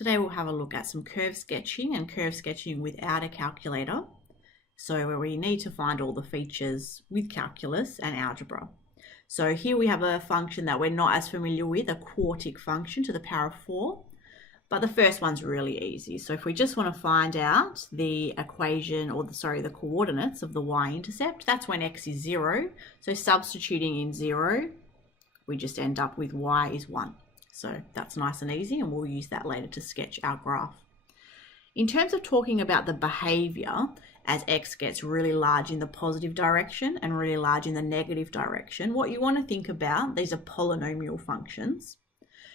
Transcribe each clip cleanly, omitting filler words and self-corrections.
Today we'll have a look at some curve sketching and curve sketching without a calculator. So where we need to find all the features with calculus and algebra. So here we have a function that we're not as familiar with, a quartic function to the power of 4. But the first one's really easy. So if we just want to find out the equation or the coordinates of the y-intercept, that's when x is 0. So substituting in 0, we just end up with y is 1. So that's nice and easy, and we'll use that later to sketch our graph. In terms of talking about the behavior, as x gets really large in the positive direction and really large in the negative direction, what you want to think about, these are polynomial functions.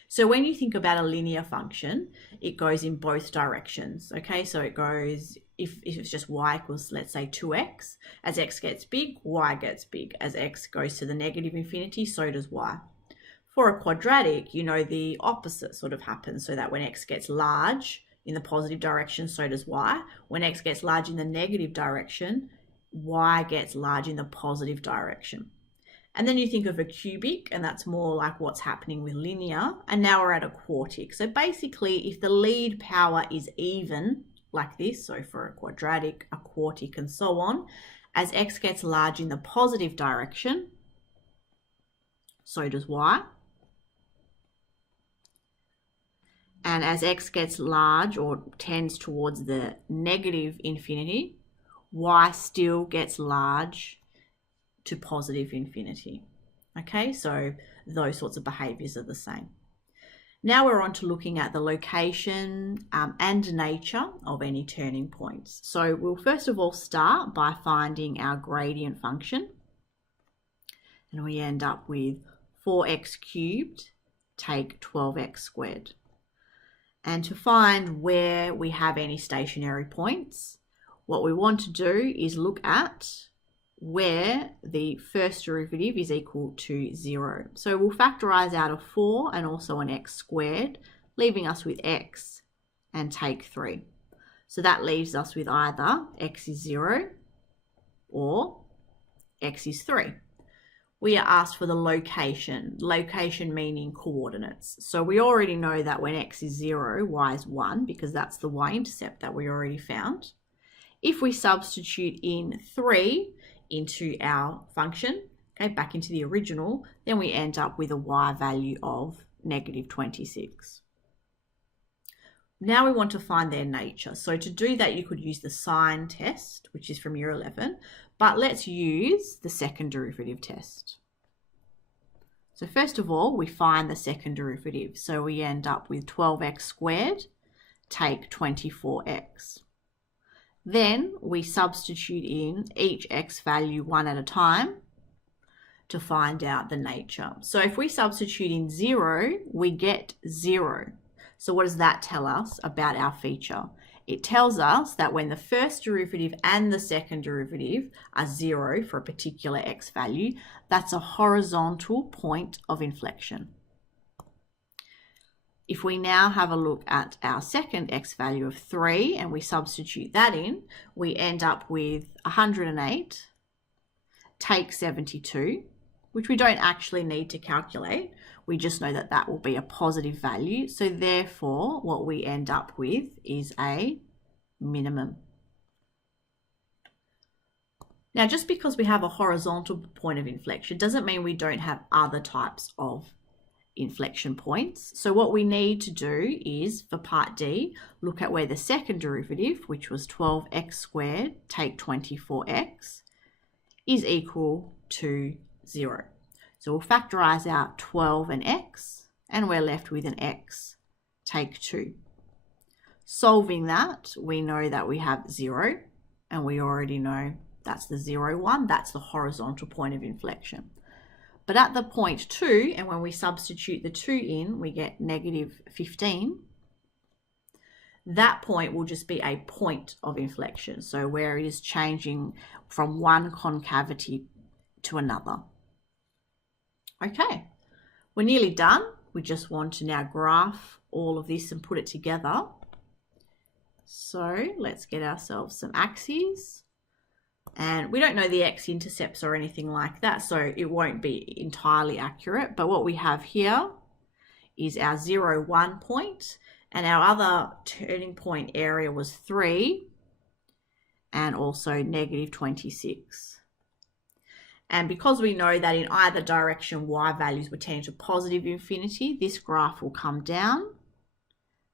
So when you think about a linear function, it goes in both directions, okay? So it goes, if it's just y equals, let's say, 2x, as x gets big, y gets big. As x goes to the negative infinity, so does y. For a quadratic, you know, the opposite sort of happens, so that when x gets large in the positive direction, so does y. When x gets large in the negative direction, y gets large in the positive direction. And then you think of a cubic, and that's more like what's happening with linear. And now we're at a quartic. So basically, if the lead power is even, like this, so for a quadratic, a quartic, and so on, as x gets large in the positive direction, so does y. And as x gets large or tends towards the negative infinity, y still gets large to positive infinity. Okay, so those sorts of behaviors are the same. Now we're on to looking at the location and nature of any turning points. So we'll first of all start by finding our gradient function. And we end up with 4x cubed take 12x squared. And to find where we have any stationary points, what we want to do is look at where the first derivative is equal to 0. So we'll factorize out of 4 and also an x squared, leaving us with x and take 3. So that leaves us with either x is 0 or x is 3. We are asked for the location meaning coordinates. So we already know that when x is 0, y is 1, because that's the y-intercept that we already found. If we substitute in 3 into our function, okay, back into the original, then we end up with a y value of negative 26. Now we want to find their nature. So to do that, you could use the sign test, which is from year 11, but let's use the second derivative test. So first of all, we find the second derivative. So we end up with 12x squared take 24x. Then we substitute in each x value one at a time to find out the nature. So if we substitute in 0, we get 0. So what does that tell us about our feature? It tells us that when the first derivative and the second derivative are 0 for a particular x value, that's a horizontal point of inflection. If we now have a look at our second x value of 3 and we substitute that in, we end up with 108 take 72, which we don't actually need to calculate. We just know that that will be a positive value. So therefore, what we end up with is a minimum. Now, just because we have a horizontal point of inflection doesn't mean we don't have other types of inflection points. So what we need to do is, for part D, look at where the second derivative, which was 12x squared take 24x, is equal to 0. So we'll factorize out 12 and x, and we're left with an x take 2. Solving that, we know that we have 0, and we already know that's the 0, 1, that's the horizontal point of inflection. But at the point 2, and when we substitute the 2 in, we get negative 15. That point will just be a point of inflection, so where it is changing from one concavity to another. Okay, we're nearly done. We just want to now graph all of this and put it together. So let's get ourselves some axes. And we don't know the x-intercepts or anything like that, so it won't be entirely accurate. But what we have here is our 0, 1 point, And our other turning point area was 3 and also negative 26. And because we know that in either direction y values would tend to positive infinity, this graph will come down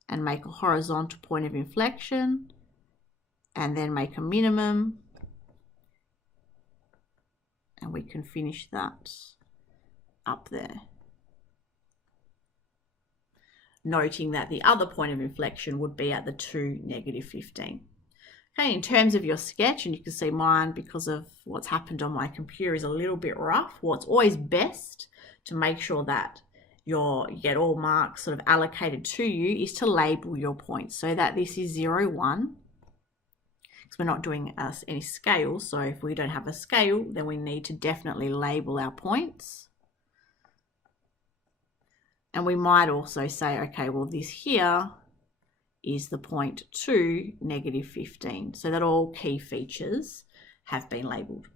and make a horizontal point of inflection and then make a minimum. And we can finish that up there. Noting that the other point of inflection would be at the 2, negative 15. Okay, in terms of your sketch, and you can see mine, because of what's happened on my computer, is a little bit rough. What's always best to make sure that you get all marks sort of allocated to you is to label your points, so that this is 0, 1, because we're not doing any scale. So if we don't have a scale, then we need to definitely label our points. And we might also say, okay, well, this here is the point 2, negative 15, so that all key features have been labelled.